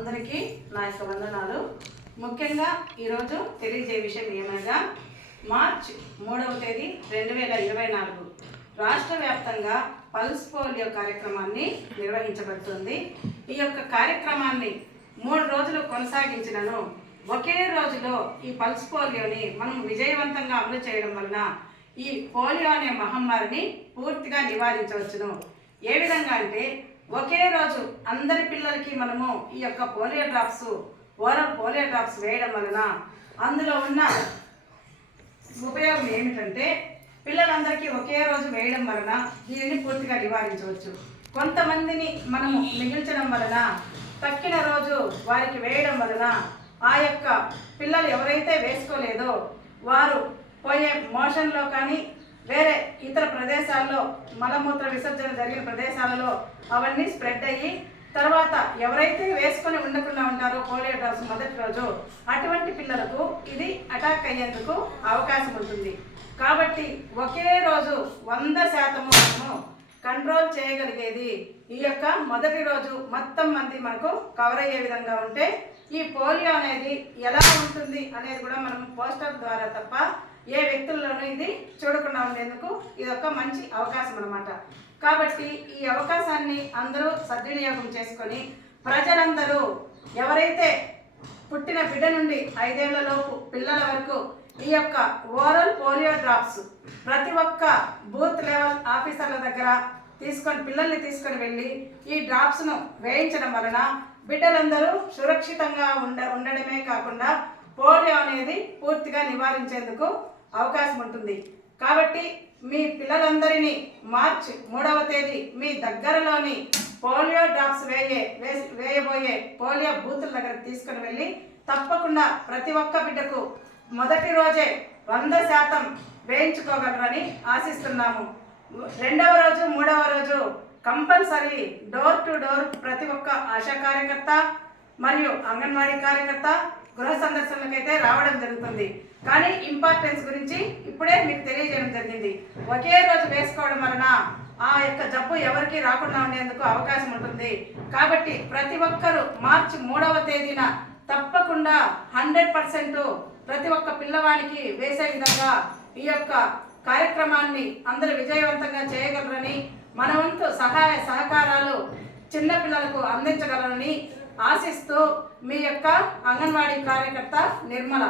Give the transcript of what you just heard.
అందరికీ నా యొక్క వందనాలు. ముఖ్యంగా ఈరోజు తెలియజే విషయం ఏమనగా మార్చి 3వ తేదీ 2024 రాష్ట్ర వ్యాప్తంగా పల్స్ పోలియో కార్యక్రమాన్ని నిర్వహించబడుతుంది. ఈ యొక్క కార్యక్రమాన్ని 3 రోజులు కొనసాగించినను ఒకే రోజులో ఈ పల్స్ పోలియోని మనం విజయవంతంగా అమలు చేయడం వలన ఈ పోలియో అనే మహమ్మారిని పూర్తిగా నివారించవచ్చును. ఏ విధంగా అంటే ఒకే రోజు అందరి పిల్లలకి మనము ఈ యొక్క ఓరల్ పోలియో డ్రాప్స్ వేయడం వలన అందులో ఉన్న ఉపయోగం ఏమిటంటే పిల్లలందరికీ ఒకే రోజు వేయడం వలన దీనిని పూర్తిగా నివారించవచ్చు. కొంతమందిని మనము మిగిల్చడం వలన తక్కిన రోజు వారికి వేయడం వలన ఆ యొక్క పిల్లలు ఎవరైతే వేసుకోలేదో వారు పోయే మోషన్లో కానీ వేరే ఇతర ప్రదేశాల్లో మలమూత్ర విసర్జన జరిగిన ప్రదేశాలలో అవన్నీ స్ప్రెడ్ అయ్యి తర్వాత ఎవరైతే వేసుకొని ఉండకుండా ఉంటారో పోలియో డ్రాప్స్ మొదటి రోజు అటువంటి పిల్లలకు ఇది అటాక్ అయ్యేందుకు అవకాశం ఉంటుంది. కాబట్టి ఒకే రోజు 100% మనము కంట్రోల్ చేయగలిగేది ఈ యొక్క మొదటి రోజు మొత్తం మంది మనకు కవర్ అయ్యే విధంగా ఉంటే ఈ పోలియో అనేది ఎలా ఉంటుంది అనేది కూడా మనం పోస్టర్ ద్వారా తప్ప ఏ వ్యక్తుల్లోనూ ఇది చూడకుండా ఉండేందుకు ఇది ఒక మంచి అవకాశం అన్నమాట. కాబట్టి ఈ అవకాశాన్ని అందరూ సద్వినియోగం చేసుకొని ప్రజలందరూ ఎవరైతే పుట్టిన బిడ్డ నుండి 5 ఏళ్లలోపు పిల్లల వరకు ఈ యొక్క ఓరల్ పోలియో డ్రాప్స్ ప్రతి ఒక్క బూత్ లెవెల్ ఆఫీసర్ల దగ్గర పిల్లల్ని తీసుకొని వెళ్ళి ఈ డ్రాప్స్ను వేయించడం వలన బిడ్డలందరూ సురక్షితంగా ఉండడమే కాకుండా పోలియో అనేది పూర్తిగా నివారించేందుకు అవకాశం ఉంటుంది. కాబట్టి మీ పిల్లలందరినీ మార్చి 3వ తేదీ మీ దగ్గరలోని పోలియో డ్రాప్స్ వేయబోయే పోలియో బూతుల దగ్గరకు తీసుకుని వెళ్ళి తప్పకుండా ప్రతి ఒక్క బిడ్డకు మొదటి రోజే 100% వేయించుకోగలరని ఆశిస్తున్నాము. 2వ రోజు 3వ రోజు కంపల్సరీ డోర్ టు డోర్ ప్రతి ఒక్క ఆశా కార్యకర్త మరియు అంగన్వాడీ కార్యకర్త గృహ సందర్శనలకైతే రావడం జరుగుతుంది. కానీ ఇంపార్టెన్స్ గురించి ఇప్పుడే మీకు తెలియజేయడం జరిగింది. ఒకే రోజు వేసుకోవడం వలన ఆ యొక్క జబ్బు ఎవరికి రాకుండా ఉండేందుకు అవకాశం ఉంటుంది. కాబట్టి ప్రతి ఒక్కరూ మార్చి 3వ తేదీన తప్పకుండా 100% ప్రతి ఒక్క పిల్లవాడికి వేసే విధంగా ఈ యొక్క కార్యక్రమాన్ని అందరూ విజయవంతంగా చేయగలరని మన వంతు సహాయ సహకారాలు చిన్నపిల్లలకు అందించగలరని ఆశిస్తూ మీ యొక్క అంగన్వాడీ కార్యకర్త నిర్మల.